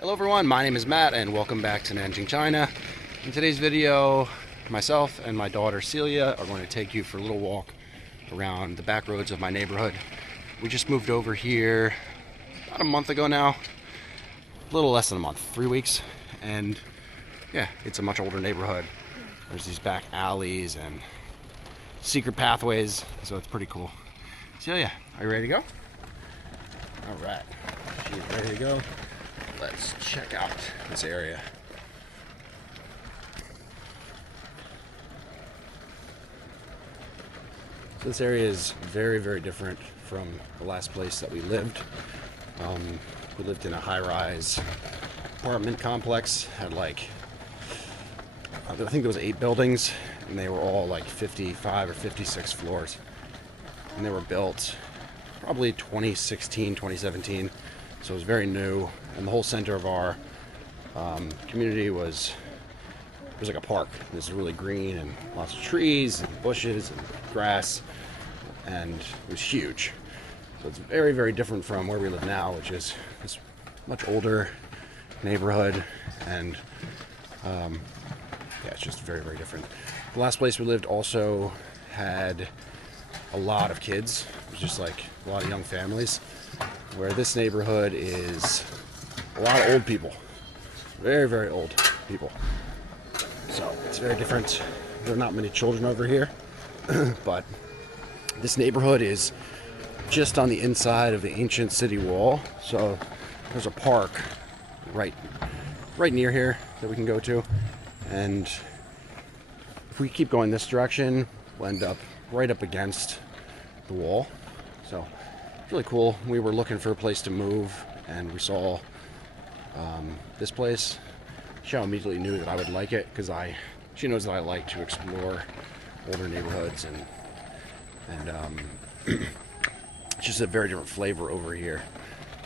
Hello everyone, my name is Matt and welcome back to Nanjing, China. In today's video, myself and my daughter Celia are going to take you for a little walk around the back roads of my neighborhood. We just moved over here about a month ago now, a little less than a month, 3 weeks, and yeah, it's a much older neighborhood. There's these back alleys and secret pathways, so it's pretty cool. Celia, are you ready to go? All right, she's ready to go. Let's check out this area. So this area is very, very different from the last place that we lived. We lived in a high-rise apartment complex, had like, I think there was 8 buildings, and they were all like 55 or 56 floors. And they were built probably 2016, 2017. So it was very new, and the whole center of our community was like a park. It was really green and lots of trees and bushes and grass, and it was huge. So it's very, very different from where we live now, which is this much older neighborhood, and yeah, it's just very, very different. The last place we lived also had a lot of kids. It was just like a lot of young families, where this neighborhood is a lot of old people, very, very old people. So it's very different. There are not many children over here, but this neighborhood is just on the inside of the ancient city wall. So there's a park right near here that we can go to, and if we keep going this direction, we'll end up right up against the wall. So it's really cool. We were looking for a place to move, and we saw this place. Xiao immediately knew that I would like it because she knows that I like to explore older neighborhoods, and it's just a very different flavor over here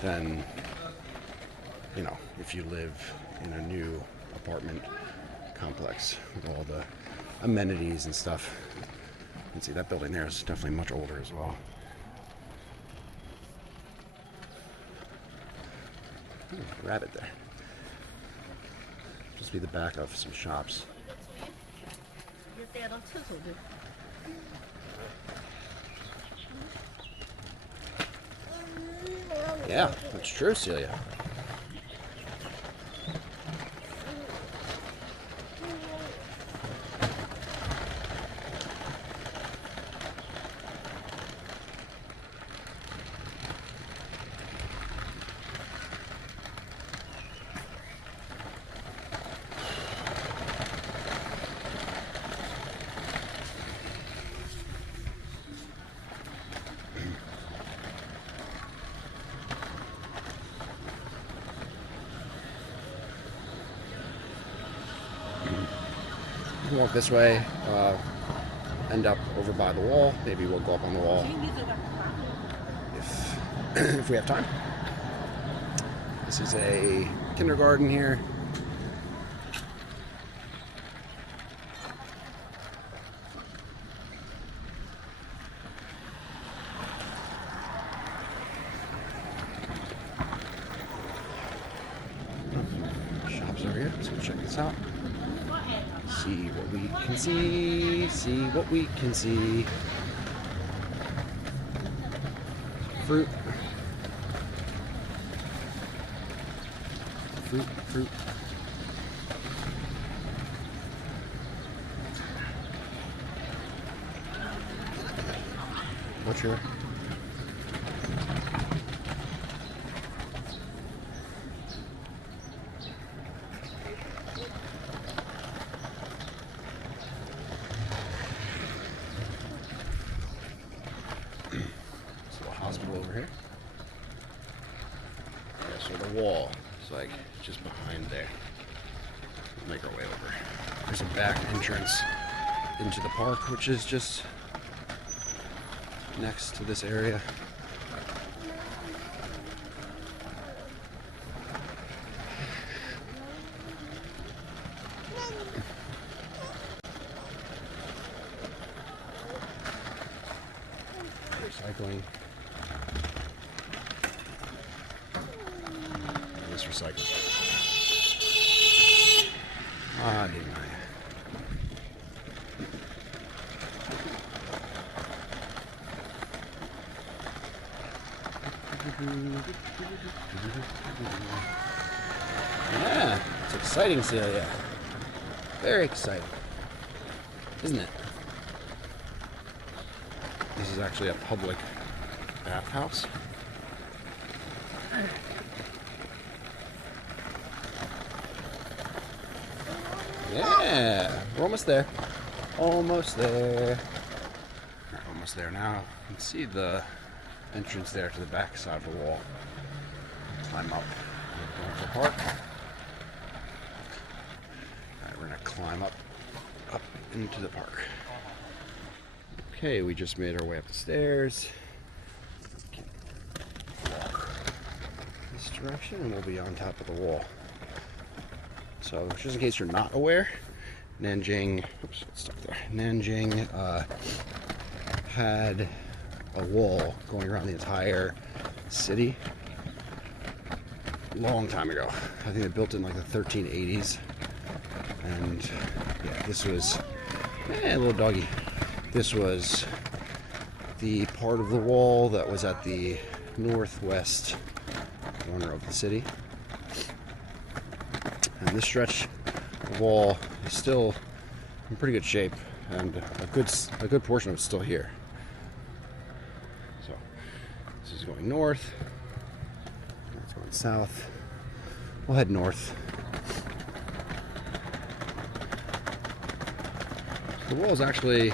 than, you know, if you live in a new apartment complex with all the amenities and stuff. You can see that building there is definitely much older as well. Rabbit there. Just be the back of some shops. Yeah, that's true, Celia. Walk this way, end up over by the wall. Maybe we'll go up on the wall if we have time. This is a kindergarten here. Shops over here, so check this out. See what we can see what we can see. Fruit. Fruit. Butcher. Hospital over here. Yeah, so the wall is like just behind there. We'll make our way over. There's a back entrance into the park, which is just next to this area. Recycling. This recycling. Ah, didn't I? Yeah, it's exciting, Celia. Very exciting. Isn't it? This is actually a public bathhouse. Yeah, we're almost there. Almost there. We're almost there now. You can see the entrance there to the back side of the wall. Climb up. We're going to the park. Alright, we're going to climb up into the park. Okay, we just made our way up the stairs. Walk this direction and we'll be on top of the wall. So, just in case you're not aware, Nanjing had a wall going around the entire city a long time ago. I think they built it in like the 1380s. And yeah, this was, a little doggy. This was the part of the wall that was at the northwest corner of the city. And this stretch of wall is still in pretty good shape, and a good portion of it's still here. So this is going north. That's going south. We'll head north. The wall is actually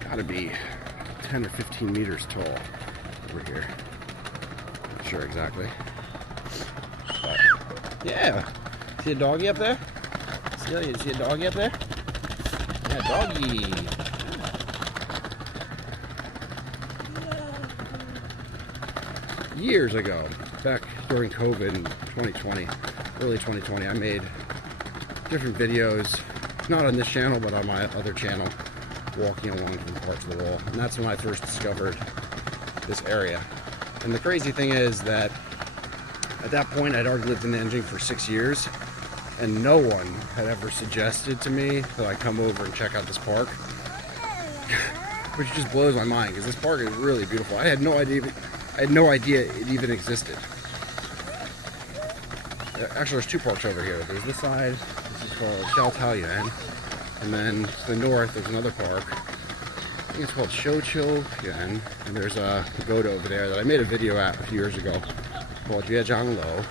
got to be 10 or 15 meters tall over here. Not sure exactly. But yeah. See a doggy up there? Celia, you see a doggy up there? Yeah, doggy. Years ago, back during COVID in 2020, early 2020, I made different videos, not on this channel, but on my other channel, walking along different parts of the wall. And that's when I first discovered this area. And the crazy thing is that at that point, I'd already lived in Nanjing for 6 years, and no one had ever suggested to me that I come over and check out this park, which just blows my mind because this park is really beautiful. I had no idea it even existed. Actually, there's two parks over here. There's this side. This is called Xiaotaoyuan, and then to the north, there's another park. I think it's called Xiaotaoyuan, and there's a pagoda over there that I made a video at a few years ago called Yijiangmen Gate.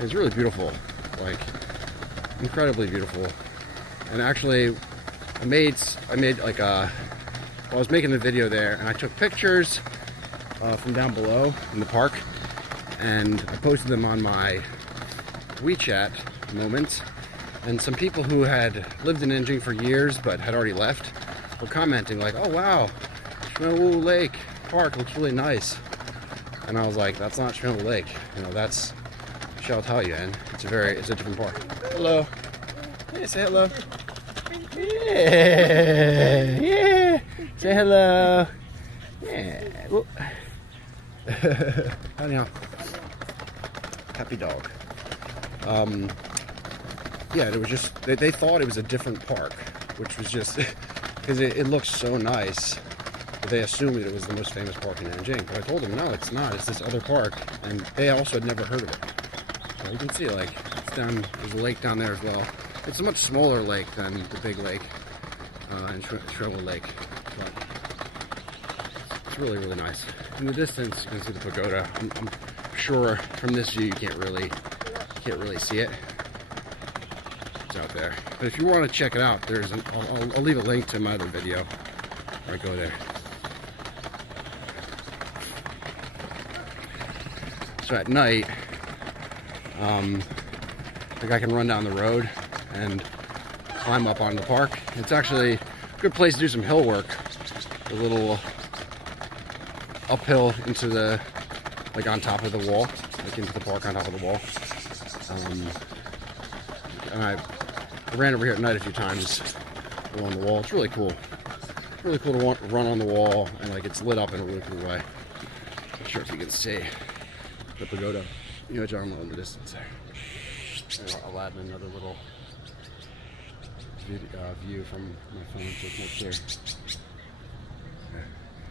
It's really beautiful, like incredibly beautiful. And actually, I was making the video there, and I took pictures from down below in the park, and I posted them on my WeChat moments. And some people who had lived in Nanjing for years but had already left were commenting like, "Oh wow, Xiaotaoyuan Lake Park looks really nice." And I was like, "That's not Xiaotaoyuan Lake. You know, that's Xiaotaoyuan. It's a different park." Hello. Hey, say hello. Yeah. Yeah. Say hello. Yeah. Anyhow, happy dog. Yeah, it was just they thought it was a different park, which was just because it looks so nice. But they assumed it was the most famous park in Nanjing. But I told them, no, it's not. It's this other park, and they also had never heard of it. So you can see, like, it's down. There's a lake down there as well. It's a much smaller lake than the big lake in Xiaotaoyuan Lake. But it's really, really nice. In the distance, you can see the pagoda. I'm sure from this view you can't really see it. It's out there. But if you want to check it out, I'll leave a link to my other video where I go there. So at night, the guy can run down the road and climb up on the park. It's actually a good place to do some hill work. A little uphill into the, like on top of the wall, like into the park on top of the wall. And I ran over here at night a few times along the wall. It's really cool. Really cool to run on the wall, and like it's lit up in a really cool way. Not sure if you can see the pagoda, Yijiangmen in the distance there. I'll add another little view from my phone so it's more clear.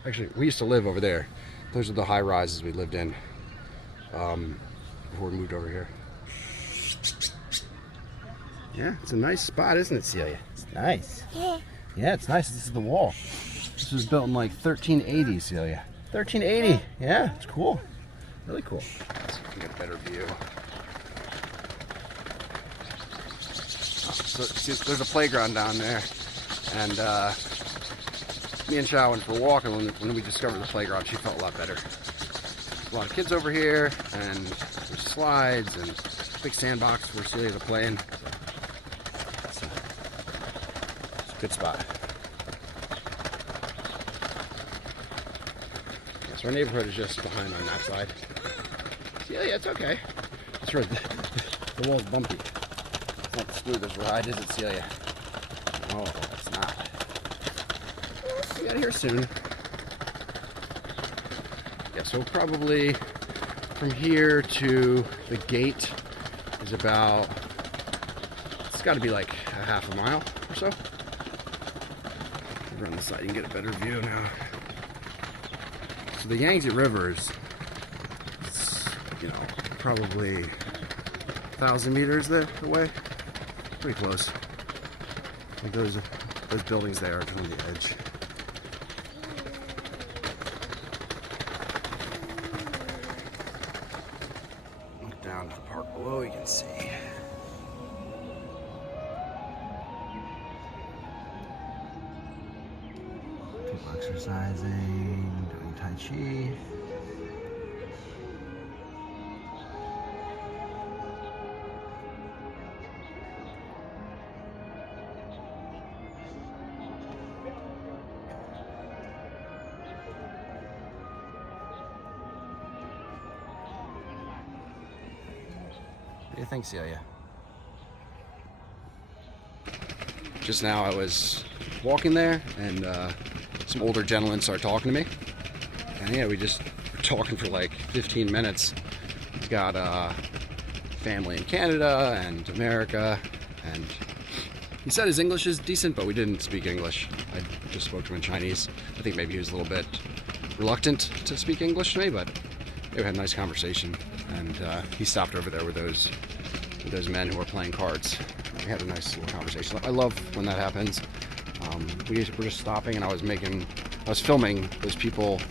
Actually, we used to live over there. Those are the high rises we lived in before we moved over here. Yeah, it's a nice spot, isn't it, Celia? It's nice. Yeah, it's nice. This is the wall. This was built in like 1380, Celia. 1380. Yeah, it's cool. Really cool. Let's see if we can get a better view. So, see, there's a playground down there, and me and Xiao went for a walk, and when we discovered the playground, she felt a lot better. There's a lot of kids over here, and there's slides, and a big sandbox where Celia's playing. So, it's a good spot. Yeah, so our neighborhood is just behind on that side. Celia, it's okay. That's right. The wall's bumpy. It's not the smoothest ride, is it, Celia? No, it's not. We got here soon. Yeah, so probably from here to the gate is about, it's got to be like a half a mile or so. Over on the side, you can get a better view now. So the Yangtze River is, probably 1,000 meters away. Pretty close. Like those buildings there are on the edge. Look down to the park below, you can see. People exercising, doing Tai Chi. What do you think, Celia? Just now I was walking there, and some older gentlemen started talking to me. And yeah, we just were talking for like 15 minutes. He's got family in Canada and America, and he said his English is decent, but we didn't speak English. I just spoke to him in Chinese. I think maybe he was a little bit reluctant to speak English to me, but we had a nice conversation. And he stopped over there with those men who were playing cards. We had a nice little conversation. I love when that happens. We were just stopping, and I was filming those people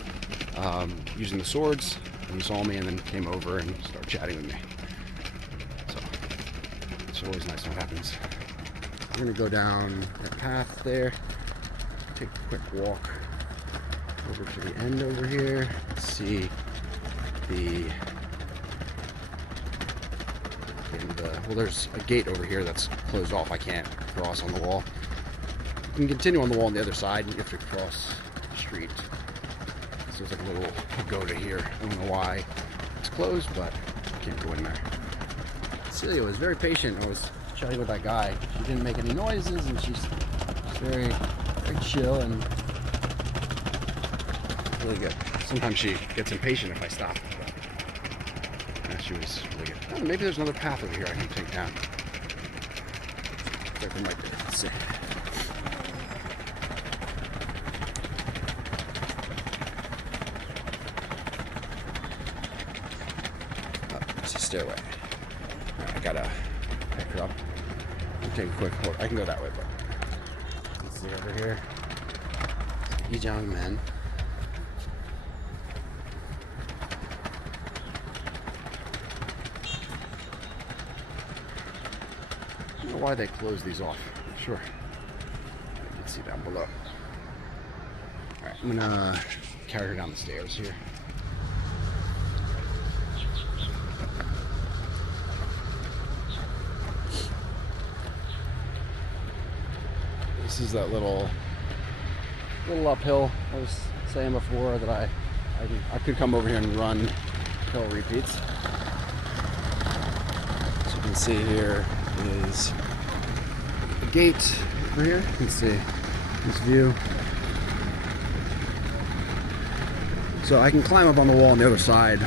using the swords, and he saw me and then came over and started chatting with me. So it's always nice when it happens. We're gonna go down that path there, take a quick walk over to the end over here, see well, there's a gate over here that's closed off. I can't cross on the wall. You can continue on the wall on the other side, and you have to cross the street. So there's like a little pagoda here. I don't know why it's closed, but I can't go in there. Celia was very patient. I was chatting with that guy. She didn't make any noises, and she's very, very chill and really good. Sometimes she gets impatient if I stop. She was really good. Oh, maybe there's another path over here I can take down. Let's see. It's a stairway. Right, I gotta pick her up and take a quick walk. I can go that way, but let's see over here. Yijiangmen. I don't know why they close these off. Sure. You can see down below. Alright, I'm gonna carry her down the stairs here. This is that little uphill I was saying before that I could come over here and run hill repeats. As you can see here is the gate over here. You can see this view. So I can climb up on the wall on the other side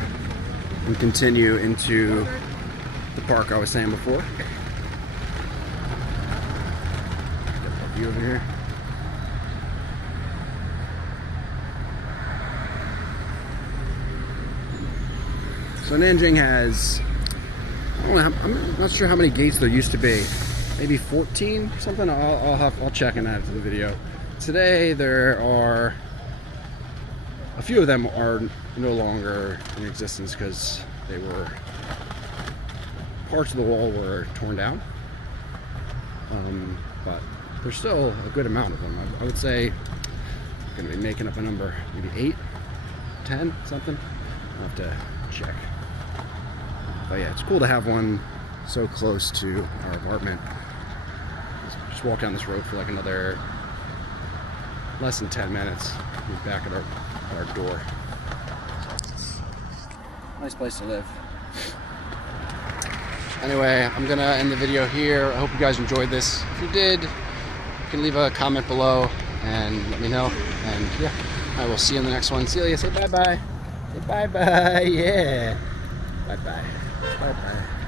and continue into the park I was saying before. Get that view over here. So Nanjing has, I don't know, I'm not sure how many gates there used to be. Maybe 14 or something. I'll check and add it to the video. Today there are a few of them are no longer in existence because they were, parts of the wall were torn down. But there's still a good amount of them. I would say I'm gonna be making up a number, maybe 8, 10, something. I'll have to check. But yeah, it's cool to have one so close to our apartment. Just walk down this road for like another less than 10 minutes. We're back at our door. Nice place to live. Anyway, I'm gonna end the video here. I hope you guys enjoyed this. If you did, you can leave a comment below and let me know. And yeah, I will see you in the next one. Celia, say bye-bye. Say bye-bye, yeah. Bye-bye. Bye-bye.